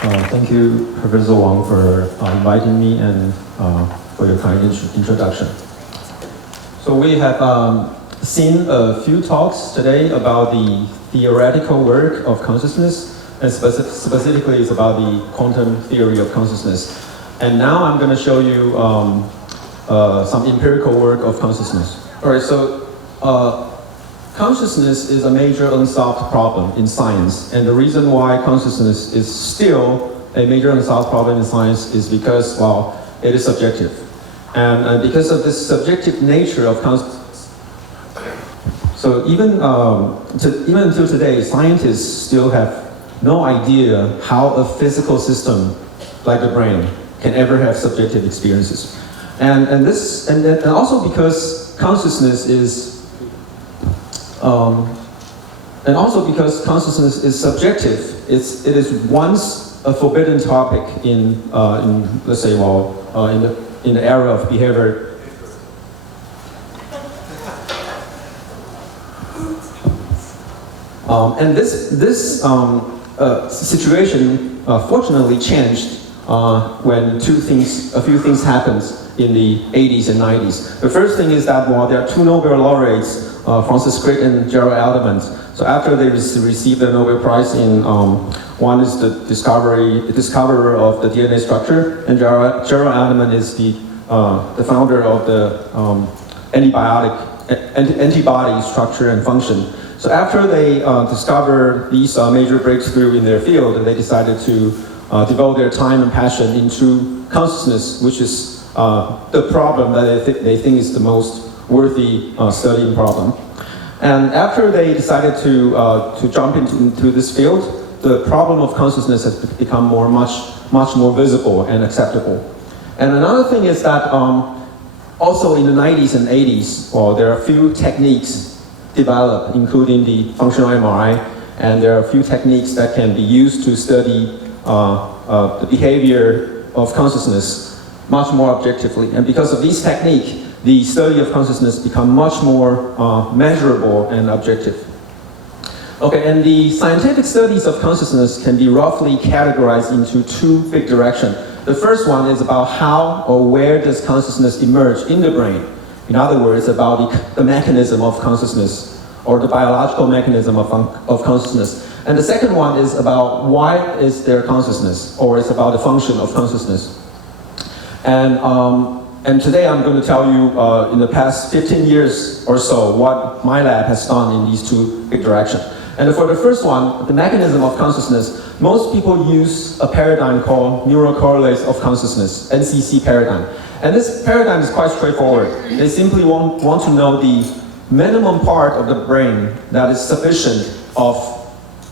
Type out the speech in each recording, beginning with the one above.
Thank you, Professor Wang, for inviting me and for your kind introduction. So we have seen a few talks today about the theoretical work of consciousness, and specifically it's about the quantum theory of consciousness. And now I'm going to show you some empirical work of consciousness. All right, so consciousness is a major unsolved problem in science, and the reason why consciousness is still a major unsolved problem in science is because, well, it is subjective. And because of this subjective nature of consciousness, so even until today, scientists still have no idea how a physical system like the brain can ever have subjective experiences. And also because consciousness is subjective, it is once a forbidden topic in let's say, well, in the area of behavior. And this situation fortunately changed when a few things happened in the 80s and 90s. The first thing is that, well, there are two Nobel laureates, Francis Crick and Gerald Alderman. So after they received the Nobel Prize in, one is the discoverer of the DNA structure, and Gerald Alderman is the founder of the antibody structure and function. So after they discovered these major breakthroughs in their field, they decided to devote their time and passion into consciousness, which is the problem that they think is the most worthy studying problem. And after they decided to jump into this field, the problem of consciousness has become much more visible and acceptable. And another thing is that also in the 90s and 80s, well, there are a few techniques developed, including the functional MRI, and there are a few techniques that can be used to study the behavior of consciousness much more objectively. And because of this technique, the study of consciousness become much more measurable and objective. Okay, and the scientific studies of consciousness can be roughly categorized into two big directions. The first one is about how or where does consciousness emerge in the brain. In other words, about the mechanism of consciousness, or the biological mechanism of consciousness. And the second one is about why is there consciousness, or it's about the function of consciousness. And today I'm going to tell you in the past 15 years or so what my lab has done in these two big directions. And for the first one, the mechanism of consciousness, most people use a paradigm called neural correlates of consciousness, NCC paradigm. And this paradigm is quite straightforward. They simply want to know the minimum part of the brain that is sufficient of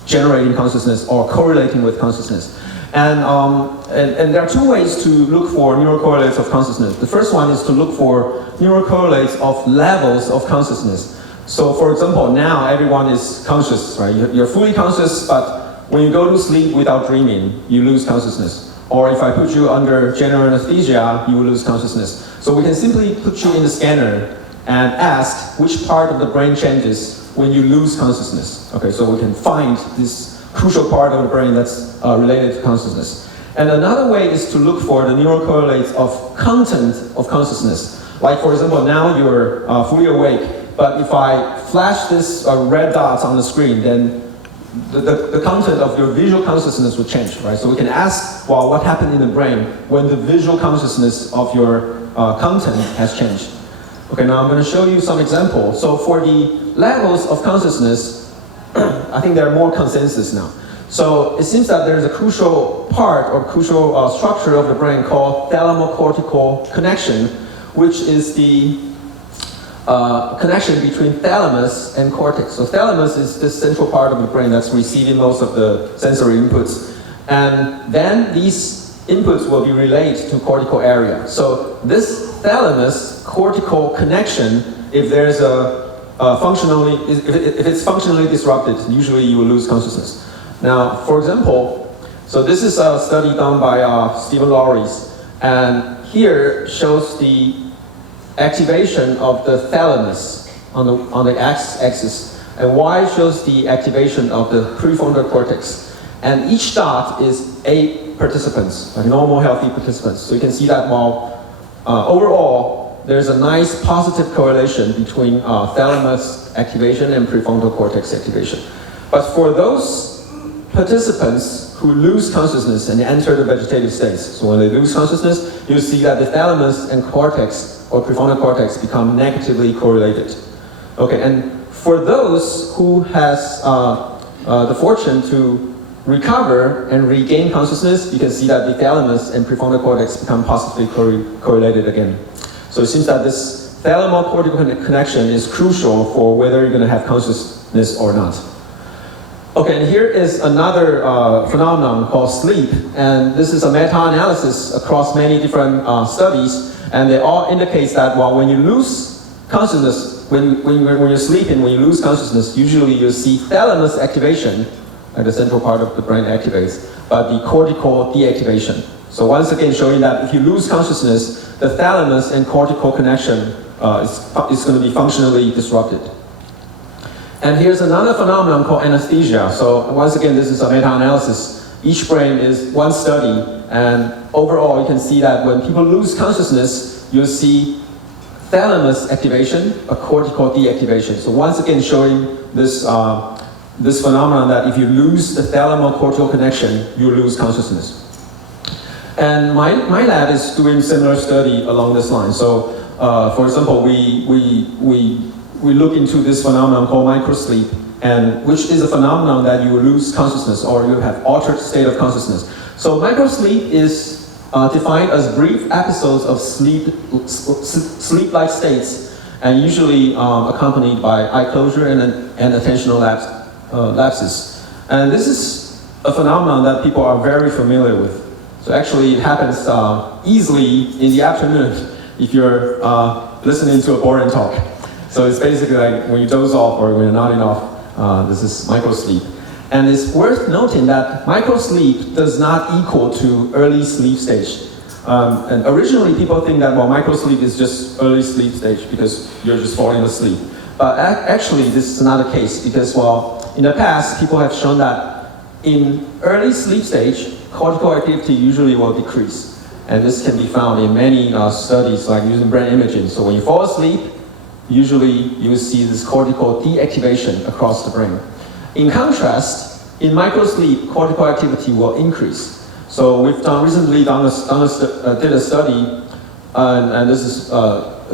generating consciousness or correlating with consciousness. And there are two ways to look for neural correlates of consciousness. The first one is to look for neural correlates of levels of consciousness. So for example, now everyone is conscious, right? You're fully conscious, but when you go to sleep without dreaming, you lose consciousness. Or if I put you under general anesthesia, you will lose consciousness. So we can simply put you in the scanner and ask which part of the brain changes when you lose consciousness. Okay, so we can find this crucial part of the brain that's related to consciousness. And another way is to look for the neural correlates of content of consciousness. Like for example, now you're fully awake, but if I flash this red dots on the screen, then the content of your visual consciousness will change, right? So we can ask, well, what happened in the brain when the visual consciousness of your content has changed? Okay, now I'm going to show you some examples. So for the levels of consciousness, I think there are more consensus now. So it seems that there is a crucial part or crucial structure of the brain called thalamocortical connection, which is the connection between thalamus and cortex. So thalamus is this central part of the brain that's receiving most of the sensory inputs. And then these inputs will be relayed to cortical area. So this thalamus cortical connection, if there's if it's functionally disrupted, usually you will lose consciousness. Now, for example, so this is a study done by Stephen Lawrence, and here shows the activation of the thalamus on the x-axis, and Y shows the activation of the prefrontal cortex. And each dot is 8 participants, like normal healthy participants. So you can see that while overall, there's a nice positive correlation between thalamus activation and prefrontal cortex activation. But for those participants who lose consciousness and enter the vegetative states, so when they lose consciousness, you see that the thalamus and cortex or prefrontal cortex become negatively correlated. Okay, and for those who has the fortune to recover and regain consciousness, you can see that the thalamus and prefrontal cortex become positively correlated again. So it seems that this thalamocortical connection is crucial for whether you're going to have consciousness or not. Okay, and here is another phenomenon called sleep, and this is a meta-analysis across many different studies, and they all indicate that when you lose consciousness, when you're sleeping, when you lose consciousness, usually you see thalamus activation, and the central part of the brain activates, but the cortical deactivation. So once again showing that if you lose consciousness, the thalamus and cortical connection is going to be functionally disrupted. And here's another phenomenon called anesthesia. So once again, this is a meta-analysis. Each brain is one study, and overall you can see that when people lose consciousness, you see thalamus activation, a cortical deactivation. So once again showing this this phenomenon that if you lose the thalamocortical connection, you lose consciousness. And my lab is doing similar study along this line. So for example, we look into this phenomenon called microsleep, and which is a phenomenon that you lose consciousness or you have altered state of consciousness. So microsleep is defined as brief episodes of sleep-like states, and usually accompanied by eye closure and attentional lapses. And this is a phenomenon that people are very familiar with. So actually it happens easily in the afternoon if you're listening to a boring talk. So it's basically like when you doze off or when you're nodding off, this is microsleep. And it's worth noting that microsleep does not equal to early sleep stage. And originally people think that microsleep is just early sleep stage because you're just falling asleep. But actually this is not the case because in the past people have shown that in early sleep stage, cortical activity usually will decrease. And this can be found in many studies like using brain imaging. So when you fall asleep, usually you see this cortical deactivation across the brain. In contrast, in microsleep, cortical activity will increase. So we've recently did a study, and this is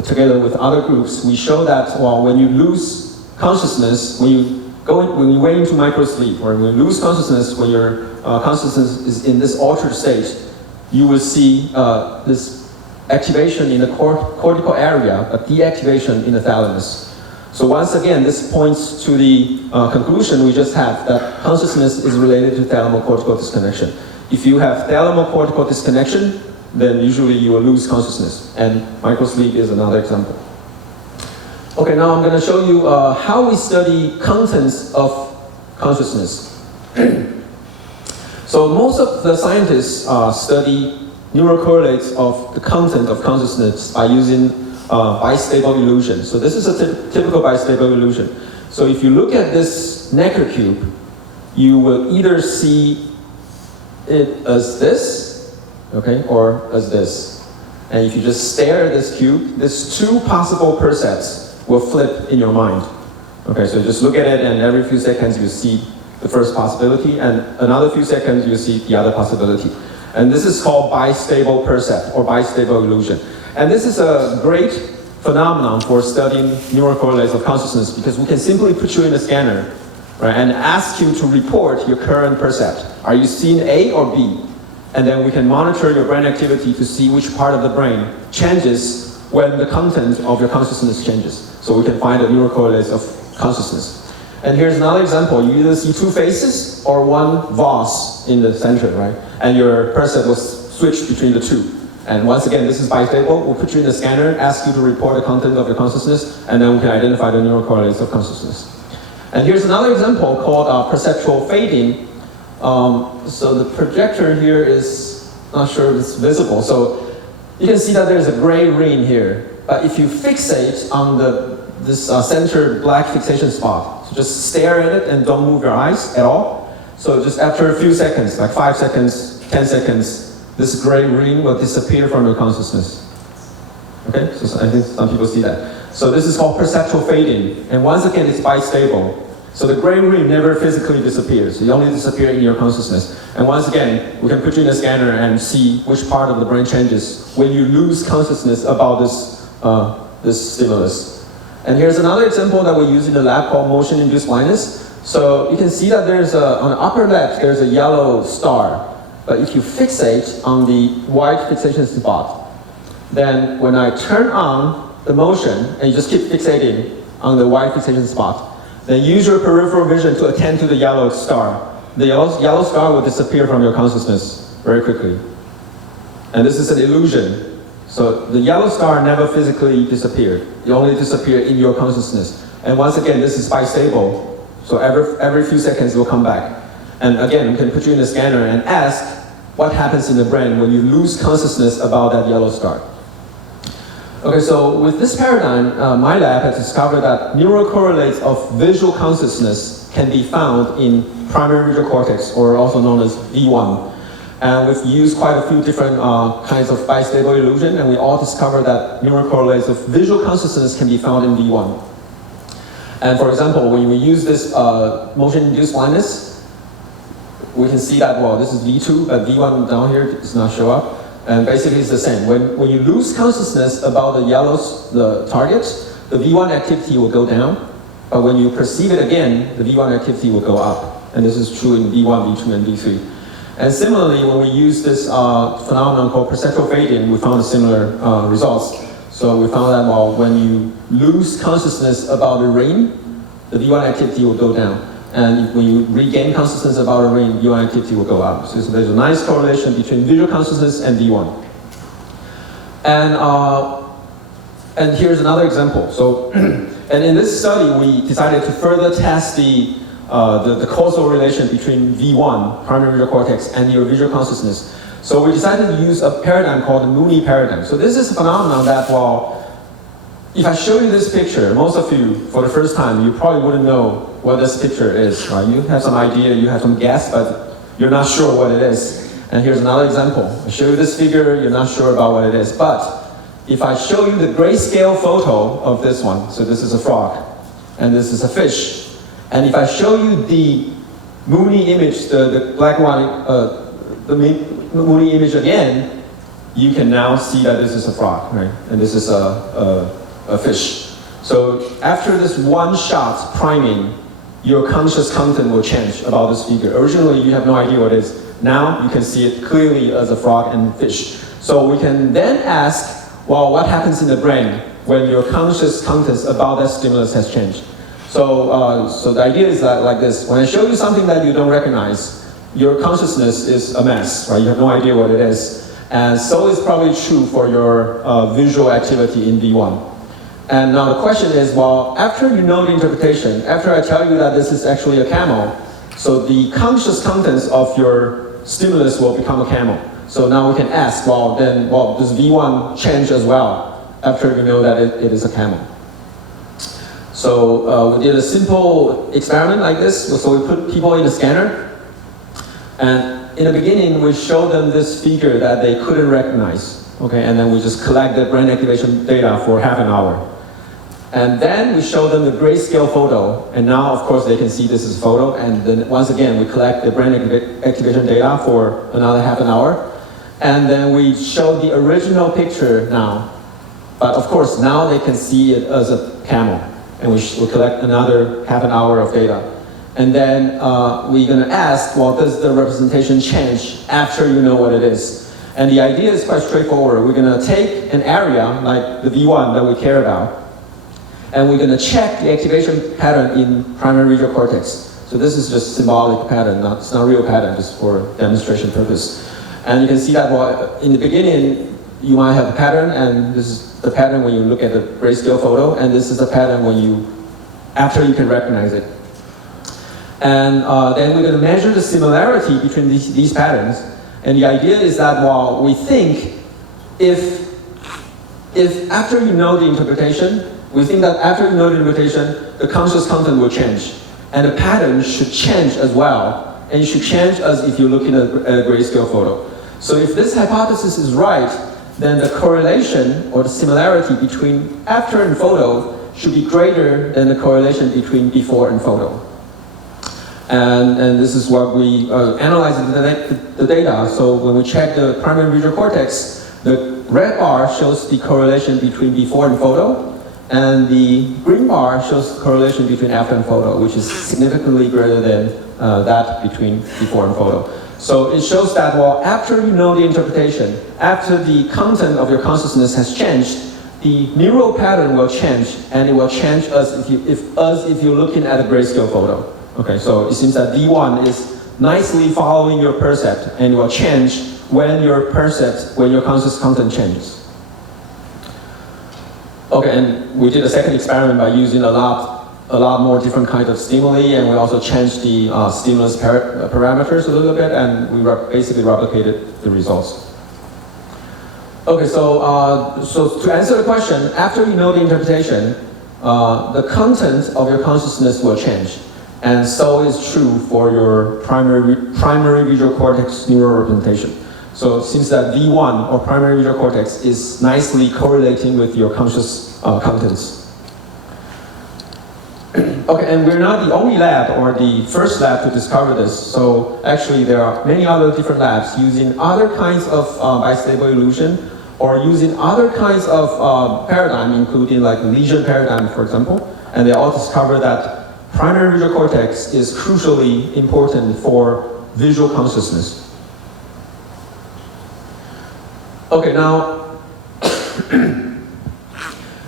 together with other groups. We show that when you lose consciousness, when you went into microsleep, or when you lose consciousness, when your consciousness is in this altered state, you will see this activation in the cortical area, a deactivation in the thalamus. So once again, this points to the conclusion we just have that consciousness is related to thalamocortical disconnection. If you have thalamocortical disconnection, then usually you will lose consciousness, and microsleep is another example. Okay, now I'm going to show you how we study contents of consciousness. So most of the scientists study neural correlates of the content of consciousness by using bistable illusion. So this is a typical bistable illusion. So if you look at this Necker cube, you will either see it as this, okay, or as this. And if you just stare at this cube, there's two possible percepts will flip in your mind. Okay, so just look at it, and every few seconds you see the first possibility, and another few seconds you see the other possibility. And this is called bistable percept or bistable illusion. And this is a great phenomenon for studying neural correlates of consciousness because we can simply put you in a scanner, right, and ask you to report your current percept. Are you seeing A or B? And then we can monitor your brain activity to see which part of the brain changes when the content of your consciousness changes. So we can find the neural correlates of consciousness. And here's another example. You either see two faces or one vase in the center, right? And your percept will switch between the two. And once again, this is bistable. We'll put you in the scanner, ask you to report the content of your consciousness, and then we can identify the neural correlates of consciousness. And here's another example called perceptual fading. So the projector here is, not sure if it's visible. So you can see that there's a gray ring here. But if you fixate on this center black fixation spot, so just stare at it and don't move your eyes at all, So just after a few seconds, like 5 seconds, 10 seconds, this gray ring will disappear from your consciousness. Okay, so I think some people see that. So this is called perceptual fading, and once again, it's bistable. So the gray ring never physically disappears. It only disappears in your consciousness. And once again, we can put you in a scanner and see which part of the brain changes when you lose consciousness about this stimulus. And here's another example that we use in the lab called motion-induced blindness. So you can see that there's on the upper left, there's a yellow star. But if you fixate on the white fixation spot, then when I turn on the motion, and you just keep fixating on the white fixation spot, then use your peripheral vision to attend to the yellow star. The yellow star will disappear from your consciousness very quickly. And this is an illusion. So the yellow star never physically disappeared. It only disappeared in your consciousness. And once again, this is bistable. So every few seconds it will come back. And again, we can put you in the scanner and ask what happens in the brain when you lose consciousness about that yellow star. Okay, so with this paradigm, my lab has discovered that neural correlates of visual consciousness can be found in primary visual cortex, or also known as V1. And we've used quite a few different kinds of bistable illusion, and we all discovered that neural correlates of visual consciousness can be found in V1. And for example, when we use this motion-induced blindness, we can see that, well, this is V2, but V1 down here does not show up. And basically it's the same. When you lose consciousness about the target, the V1 activity will go down. But when you perceive it again, the V1 activity will go up. And this is true in V1, V2, and V3. And similarly, when we use this phenomenon called perceptual fading, we found similar results. So we found that, well, when you lose consciousness about the ring, the V1 activity will go down. And when you regain consciousness about a ring, V1 activity will go up. So there's a nice correlation between visual consciousness and V1. And here's another example. So, and in this study, we decided to further test the causal relation between V1, primary visual cortex, and your visual consciousness. So we decided to use a paradigm called the Mooney paradigm. So this is a phenomenon that, well, if I show you this picture, most of you, for the first time, you probably wouldn't know what this picture is, right? You have some idea, you have some guess, but you're not sure what it is. And here's another example. I show you this figure, you're not sure about what it is. But if I show you the grayscale photo of this one, so this is a frog, and this is a fish, and if I show you the Mooney image, the black and white, the Mooney image again, you can now see that this is a frog, right? And this is a fish. So after this one shot priming, your conscious content will change about this figure. Originally, you have no idea what it is. Now, you can see it clearly as a frog and fish. So we can then ask, well, what happens in the brain when your conscious contents about that stimulus has changed? So, so the idea is that like this. When I show you something that you don't recognize, your consciousness is a mess, right? You have no idea what it is. And so is probably true for your visual activity in V1. And now the question is, well, after you know the interpretation, after I tell you that this is actually a camel, so the conscious contents of your stimulus will become a camel. So now we can ask, well, then, well, does V1 change as well after you know that it is a camel? So we did a simple experiment like this. So we put people in a scanner, and in the beginning, we showed them this figure that they couldn't recognize. Okay, and then we just collect the brain activation data for half an hour. And then we show them the grayscale photo, and now of course they can see this is a photo, and then once again we collect the brain activation data for another half an hour, and then we show the original picture now, but of course now they can see it as a camel, and we collect another half an hour of data. And then we're going to ask, well, does the representation change after you know what it is? And the idea is quite straightforward. We're going to take an area like the V1 that we care about, and we're going to check the activation pattern in primary visual cortex. So this is just symbolic pattern, it's not real pattern, just for demonstration purpose. And you can see that, well, in the beginning, you might have a pattern, and this is the pattern when you look at the grayscale photo, and this is the pattern after you can recognize it. And then we're going to measure the similarity between these patterns. And the idea is that, well, we think if after you know the interpretation, we think that after you know the interpretation, the conscious content will change. And the pattern should change as well and it should change as if you're looking at a grayscale photo. So if this hypothesis is right, then the correlation or the similarity between after and photo should be greater than the correlation between before and photo. And this is what we analyze the data. So when we check the primary visual cortex, the red bar shows the correlation between before and photo, and the green bar shows the correlation between after and photo, which is significantly greater than that between before and photo. So it shows that, well, after you know the interpretation, after the content of your consciousness has changed, the neural pattern will change, and it will change as if you're looking at a grayscale photo. Okay, so it seems that D1 is nicely following your percept, and it will change when your conscious content changes. Okay, and we did a second experiment by using a lot more different kinds of stimuli, and we also changed the stimulus parameters a little bit, and we basically replicated the results. Okay, so to answer the question, after you know the interpretation, the content of your consciousness will change. And so is true for your primary visual cortex neural representation. So it seems that V1, or primary visual cortex, is nicely correlating with your conscious contents. Okay, and we're not the only lab or the first lab to discover this. So actually there are many other different labs using other kinds of bistable illusion, or using other kinds of paradigm, including like lesion paradigm, for example. And they all discover that primary visual cortex is crucially important for visual consciousness. Okay, now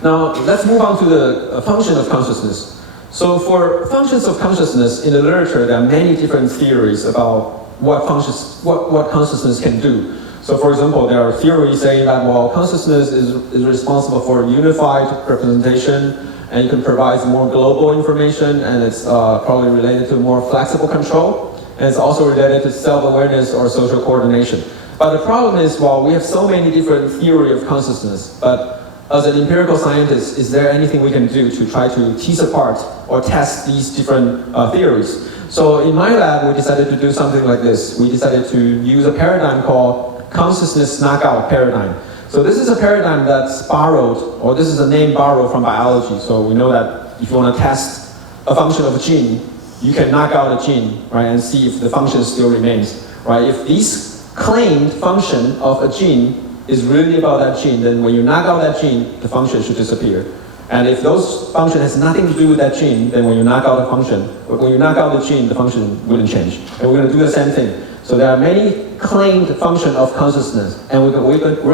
let's move on to the function of consciousness. So for functions of consciousness in the literature, there are many different theories about what consciousness can do. So for example, there are theories saying that, well, consciousness is responsible for unified representation, and you can provide more global information, and it's probably related to more flexible control, and it's also related to self-awareness or social coordination. But the problem is, well, we have so many different theories of consciousness, but as an empirical scientist, is there anything we can do to try to tease apart or test these different theories? So in my lab, we decided to do something like this. We decided to use a paradigm called consciousness knockout paradigm. So this is a paradigm that's borrowed, or this is a name borrowed from biology. So we know that if you want to test a function of a gene, you can knock out a gene, right, and see if the function still remains, right? If this claimed function of a gene is really about that gene, then when you knock out that gene, the function should disappear. And if those function has nothing to do with that gene, then when you knock out a function, when you knock out the gene, the function wouldn't change. And we're going to do the same thing. So there are many claimed functions of consciousness, and we're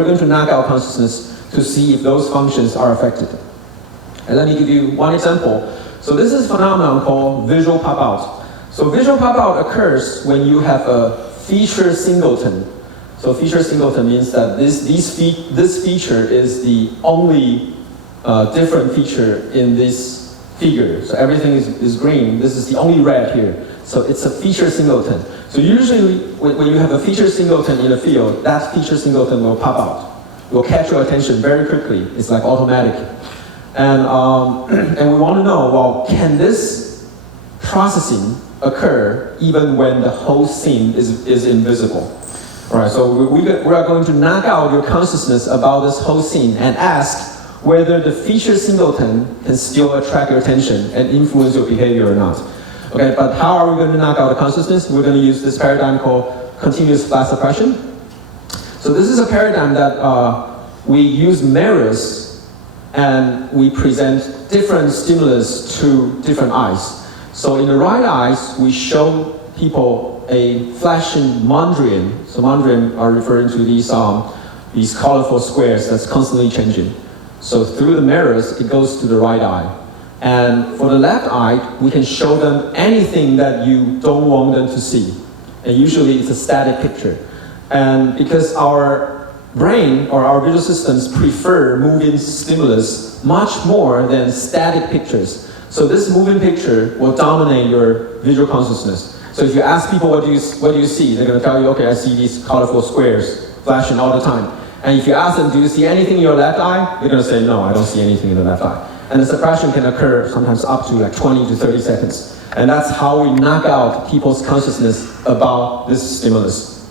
going to knock out consciousness to see if those functions are affected. And let me give you one example. So this is a phenomenon called visual pop-out. So visual pop-out occurs when you have a feature singleton. So feature singleton means that this feature is the only different feature in this figure. So everything is green. This is the only red here. So it's a feature singleton. So usually when you have a feature singleton in a field, that feature singleton will pop out. It will catch your attention very quickly. It's like automatic. And we want to know, well, can this processing occur even when the whole scene is invisible? All right, so we are going to knock out your consciousness about this whole scene and ask whether the feature singleton can still attract your attention and influence your behavior or not. Okay, but how are we going to knock out the consciousness? We're going to use this paradigm called continuous flash suppression. So this is a paradigm that we use mirrors and we present different stimulus to different eyes. So in the right eyes, we show people a flashing mondrian. So mondrian are referring to these colorful squares that's constantly changing. So through the mirrors, it goes to the right eye. And for the left eye, we can show them anything that you don't want them to see. And usually it's a static picture. And because our brain or our visual systems prefer moving stimulus much more than static pictures. So this moving picture will dominate your visual consciousness. So if you ask people what do you see, they're going to tell you, okay, I see these colorful squares flashing all the time. And if you ask them, do you see anything in your left eye? They're going to say, no, I don't see anything in the left eye. And the suppression can occur sometimes up to like 20 to 30 seconds. And that's how we knock out people's consciousness about this stimulus.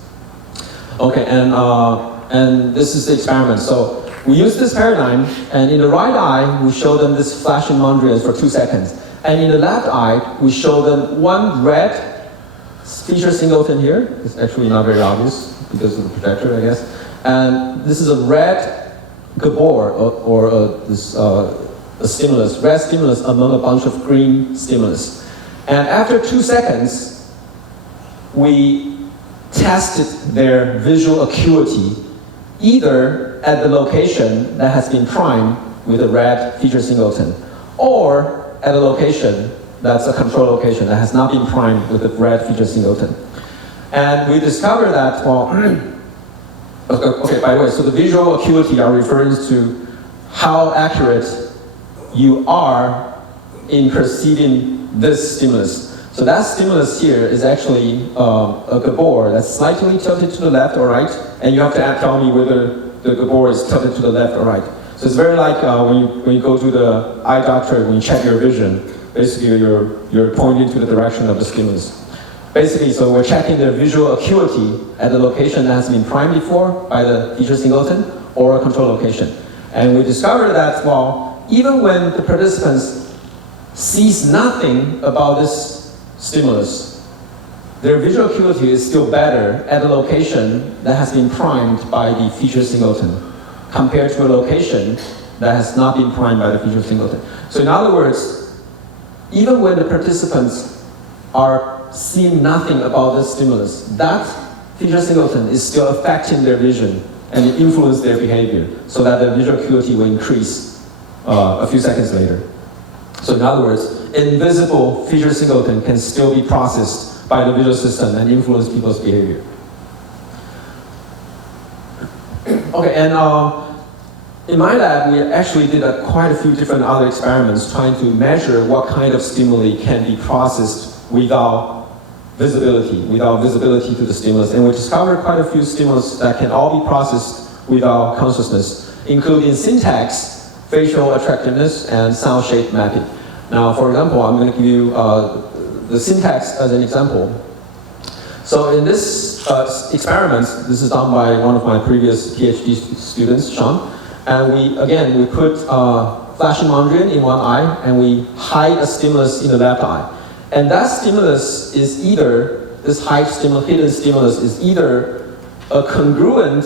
Okay, and this is the experiment. So we use this paradigm, and in the right eye, we show them this flashing Mondrian for 2 seconds. And in the left eye, we show them one red feature singleton here. It's actually not very obvious because of the projector, I guess. And this is a red Gabor, or a stimulus, red stimulus among a bunch of green stimulus. And after 2 seconds, we tested their visual acuity either at the location that has been primed with a red feature singleton, or at a location that's a control location that has not been primed with a red feature singleton. And we discovered that, well, okay, by the way, so the visual acuity are referring to how accurate you are in perceiving this stimulus. So that stimulus here is actually a Gabor that's slightly tilted to the left or right, and you have to tell me whether the Gabor is tilted to the left or right. So it's very like when you go to the eye doctor, when you check your vision, basically you're pointing to the direction of the stimulus. Basically, so we're checking their visual acuity at the location that has been primed before by the feature singleton or a control location. And we discovered that, well, even when the participants sees nothing about this stimulus, their visual acuity is still better at a location that has been primed by the feature singleton compared to a location that has not been primed by the feature singleton. So in other words, even when the participants are seeing nothing about this stimulus, that feature singleton is still affecting their vision and it influences their behavior so that the visual acuity will increase a few seconds later. So in other words, invisible feature singleton can still be processed by the visual system and influence people's behavior. Okay, and in my lab, we actually did quite a few different other experiments trying to measure what kind of stimuli can be processed without visibility to the stimulus. And we discovered quite a few stimulus that can all be processed without consciousness, including syntax, facial attractiveness, and sound shape mapping. Now, for example, I'm going to give you the syntax as an example. So in this experiment, this is done by one of my previous PhD students, Sean. And we put flashing Mondrian in one eye, and we hide a stimulus in the left eye. And that stimulus is either, this hidden stimulus is either a congruent,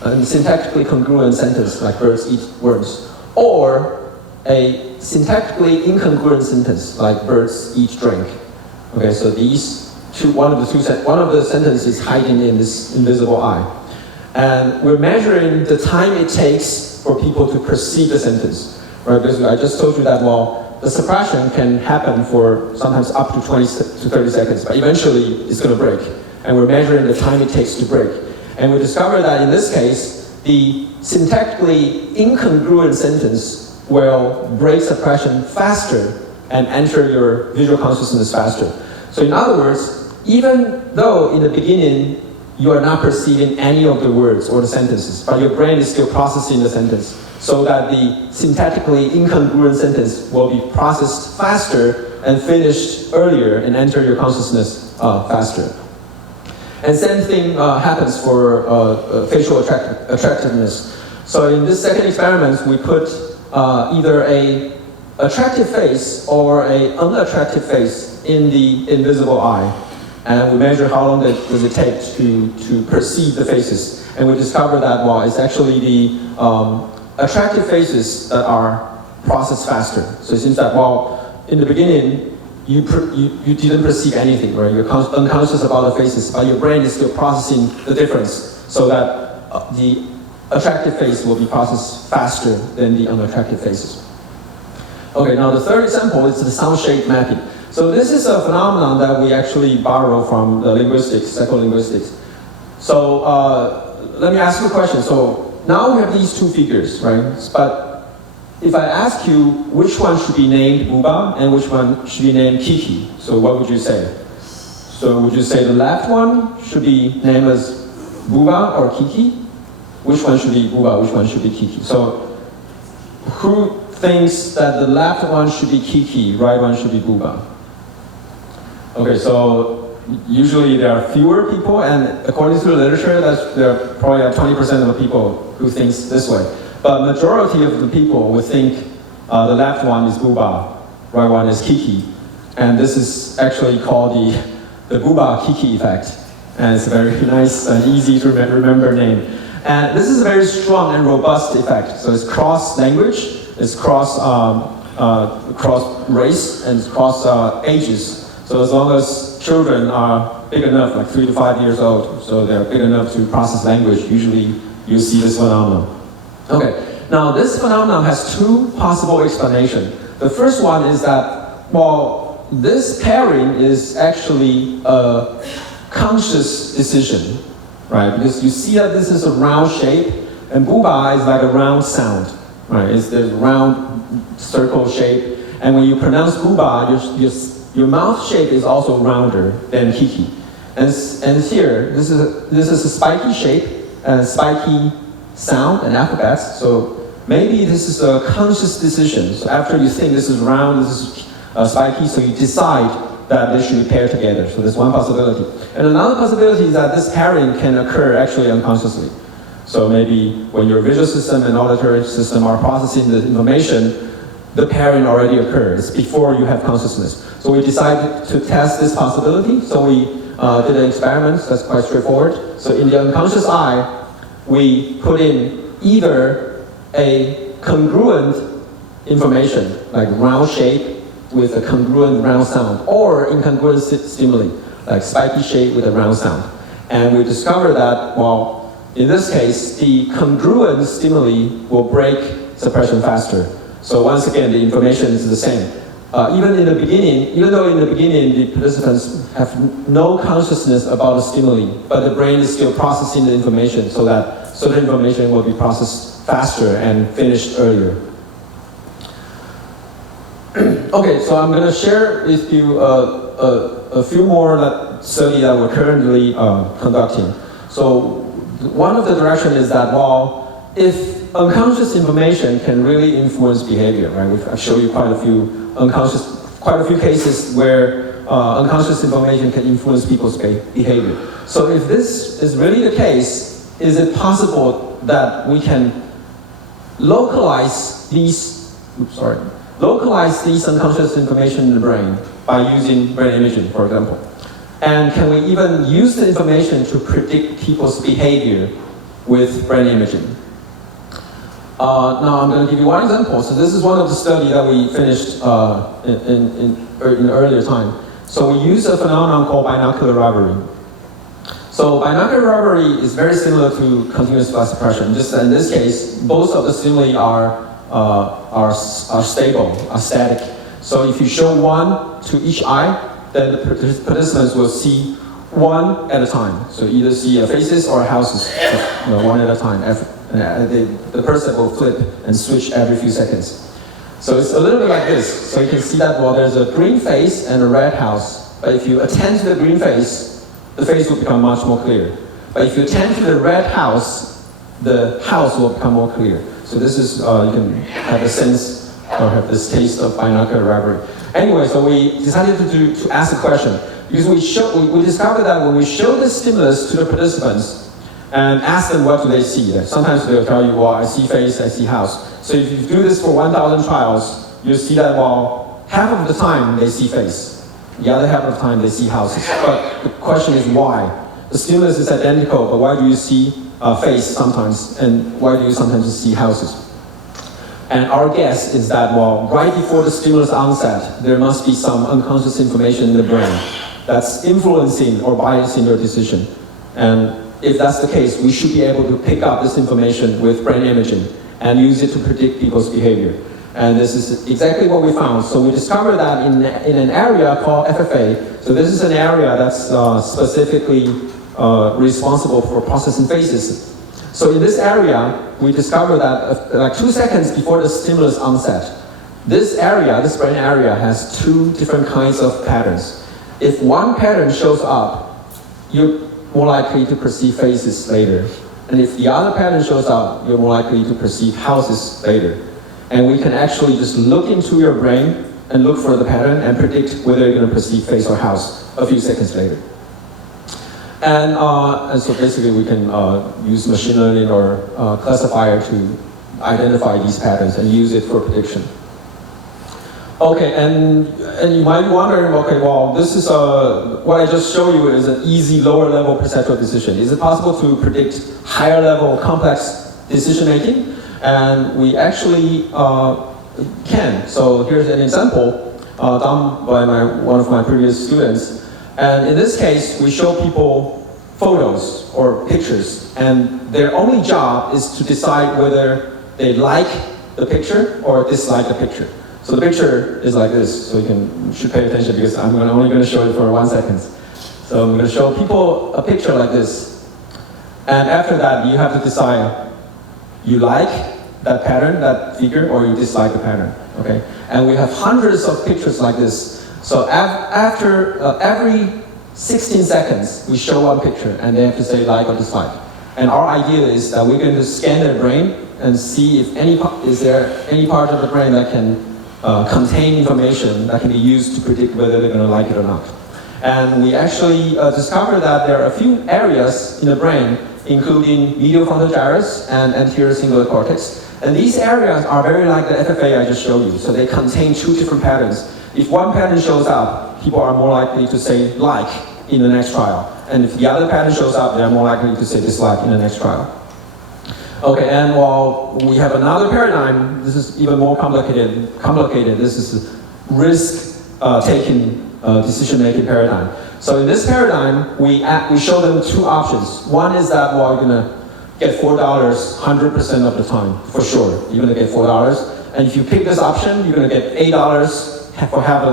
syntactically congruent sentence, like birds eat worms, or a syntactically incongruent sentence, like birds eat drink. Okay, so these two, one of the sentences is hiding in this invisible eye. And we're measuring the time it takes for people to perceive the sentence. Right? Because I just told you that, well, the suppression can happen for sometimes up to 20 to 30 seconds, but eventually it's going to break. And we're measuring the time it takes to break. And we discovered that in this case, the syntactically incongruent sentence will break suppression faster and enter your visual consciousness faster. So in other words, even though in the beginning you are not perceiving any of the words or the sentences, but your brain is still processing the sentence, so that the syntactically incongruent sentence will be processed faster and finished earlier and enter your consciousness faster. And same thing happens for facial attractiveness. So in this second experiment, we put either a attractive face or a unattractive face in the invisible eye. And we measure how long does it take to perceive the faces. And we discovered that, well, it's actually the attractive faces that are processed faster. So it seems that, well, in the beginning, you didn't perceive anything, right? You're unconscious about the faces, but your brain is still processing the difference so that the attractive face will be processed faster than the unattractive faces. Okay, now the third example is the sound shape mapping. So this is a phenomenon that we actually borrow from the linguistics, psycholinguistics. So let me ask you a question. So now we have these two figures, right? But if I ask you which one should be named Booba and which one should be named Kiki, so what would you say? So would you say the left one should be named as Booba or Kiki? Which one should be Booba, which one should be Kiki? So who thinks that the left one should be Kiki, right one should be Booba? Okay, so usually there are fewer people, and according to the literature, there are probably 20% of the people who thinks this way. But majority of the people would think the left one is Booba, right one is Kiki. And this is actually called the Booba-Kiki effect. And it's a very nice and easy to remember name. And this is a very strong and robust effect. So it's cross-language, it's cross-race, and it's cross-ages. So as long as children are big enough, like 3 to 5 years old, so they're big enough to process language, usually you see this phenomenon. Okay, now this phenomenon has two possible explanations. The first one is that, well, this pairing is actually a conscious decision, right? Because you see that this is a round shape, and Booba is like a round sound, right? It's the round circle shape, and when you pronounce Booba, your mouth shape is also rounder than Kiki. And here, this is a spiky shape and spiky sound and alphabets. So maybe this is a conscious decision. So after you think this is round, this is spiky, so you decide that they should be paired together. So there's one possibility. And another possibility is that this pairing can occur actually unconsciously. So maybe when your visual system and auditory system are processing the information, the pairing already occurred. It's before you have consciousness. So we decided to test this possibility. So we did an experiment that's quite straightforward. So in the unconscious eye, we put in either a congruent information, like round shape with a congruent round sound, or incongruent stimuli, like spiky shape with a round sound. And we discovered that, well, in this case, the congruent stimuli will break suppression faster. So once again, the information is the same. Even though in the beginning the participants have no consciousness about the stimuli, but the brain is still processing the information so that certain information will be processed faster and finished earlier. Okay, so I'm going to share with you a few more studies that we're currently conducting. So one of the directions is that, well, if unconscious information can really influence behavior, right? I've shown you quite a few cases where unconscious information can influence people's behavior. So if this is really the case, is it possible that we can localize these unconscious information in the brain by using brain imaging, for example? And can we even use the information to predict people's behavior with brain imaging? Now I'm going to give you one example. So this is one of the studies that we finished in earlier time. So we use a phenomenon called binocular rivalry. So binocular rivalry is very similar to continuous flat suppression. Just in this case, both of the stimuli are stable, are static. So if you show one to each eye, then the participants will see one at a time. So either see faces or houses, one at a time. The person will flip and switch every few seconds. So it's a little bit like this. So you can see that, well, there's a green face and a red house. But if you attend to the green face, the face will become much more clear. But if you attend to the red house, the house will become more clear. So this is, you can have a sense or have this taste of binocular rivalry. Anyway, so we decided to ask a question. Because we discovered that when we show the stimulus to the participants and ask them what do they see, sometimes they'll tell you, well, I see face, I see house. So if you do this for 1,000 trials, you'll see that, well, half of the time they see face. The other half of the time they see houses. But the question is why? The stimulus is identical, but why do you see face sometimes, and why do you sometimes see houses? And our guess is that, well, right before the stimulus onset, there must be some unconscious information in the brain that's influencing or biasing your decision. And if that's the case, we should be able to pick up this information with brain imaging and use it to predict people's behavior. And this is exactly what we found. So we discovered that in an area called FFA. So this is an area that's specifically responsible for processing faces. So in this area, we discovered that like 2 seconds before the stimulus onset, this brain area has two different kinds of patterns. If one pattern shows up, you're more likely to perceive faces later. And if the other pattern shows up, you're more likely to perceive houses later. And we can actually just look into your brain and look for the pattern and predict whether you're going to perceive face or house a few seconds later. And so basically we can use machine learning or classifier to identify these patterns and use it for prediction. Okay, and you might be wondering, okay, well, this is what I just showed you is an easy lower level perceptual decision. Is it possible to predict higher level complex decision making? And we actually can. So here's an example done by one of my previous students. And in this case, we show people photos or pictures, and their only job is to decide whether they like the picture or dislike the picture. So the picture is like this, so you should pay attention because I'm only going to show it for 1 second. So I'm going to show people a picture like this. And after that, you have to decide you like that pattern, that figure, or you dislike the pattern, okay? And we have hundreds of pictures like this. So after every 16 seconds, we show one picture, and they have to say like or dislike. And our idea is that we're going to scan their brain and see if is there any part of the brain that can contain information that can be used to predict whether they're going to like it or not. And we actually discovered that there are a few areas in the brain, including medial frontal gyrus and anterior cingulate cortex. And these areas are very like the FFA I just showed you. So they contain two different patterns. If one pattern shows up, people are more likely to say like in the next trial. And if the other pattern shows up, they're more likely to say dislike in the next trial. Okay, and while we have another paradigm, this is even more complicated. This is risk-taking decision-making paradigm. So in this paradigm, we show them two options. One is that, well, you're going to get $4 100% of the time, for sure. You're going to get $4. And if you pick this option, you're going to get $8 for half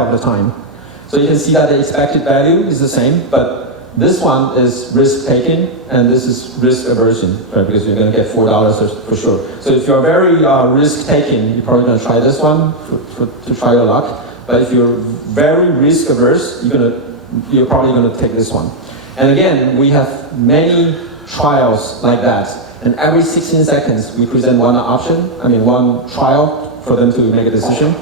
of the time. So you can see that the expected value is the same, but this one is risk-taking, and this is risk-aversion, right? Because you're going to get $4 for sure. So if you're very risk-taking, you're probably going to try this one to try your luck. But if you're very risk-averse, you're probably going to take this one. And again, we have many trials like that. And every 16 seconds, we present one trial for them to make a decision.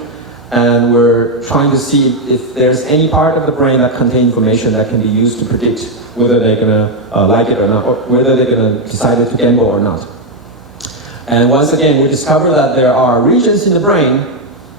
And we're trying to see if there's any part of the brain that contains information that can be used to predict whether they're going to like it or not, or whether they're going to decide to gamble or not. And once again, we discovered that there are regions in the brain,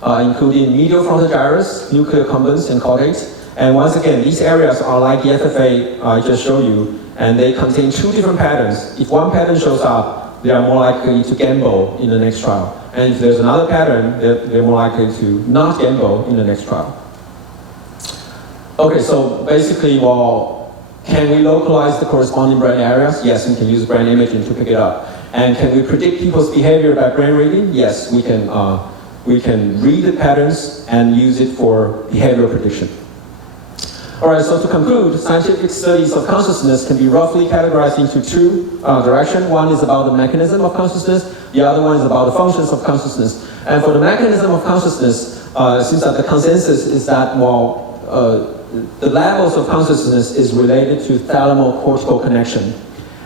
including medial frontal gyrus, nuclear accumbens, and cortex. And once again, these areas are like the FFA I just showed you, and they contain two different patterns. If one pattern shows up, they are more likely to gamble in the next trial. And if there's another pattern, they're more likely to not gamble in the next trial. Okay, so basically, well, can we localize the corresponding brain areas? Yes, we can use brain imaging to pick it up. And can we predict people's behavior by brain reading? Yes, we can read the patterns and use it for behavioral prediction. All right, so to conclude, scientific studies of consciousness can be roughly categorized into two directions. One is about the mechanism of consciousness. The other one is about the functions of consciousness. And for the mechanism of consciousness, it seems that the consensus is that, well, the levels of consciousness is related to thalamocortical connection.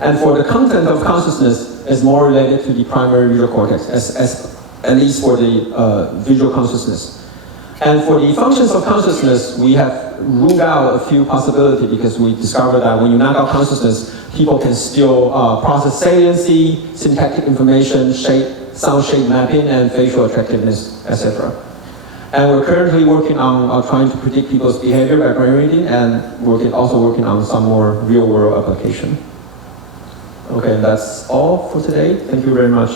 And for the content of consciousness is more related to the primary visual cortex, at least for the visual consciousness. And for the functions of consciousness, we have ruled out a few possibilities because we discovered that when you knock out consciousness, people can still process saliency, syntactic information, shape, sound shape mapping, and facial attractiveness, etc. And we're currently working on trying to predict people's behavior by brain reading, and also working on some more real-world application. Okay, that's all for today. Thank you very much.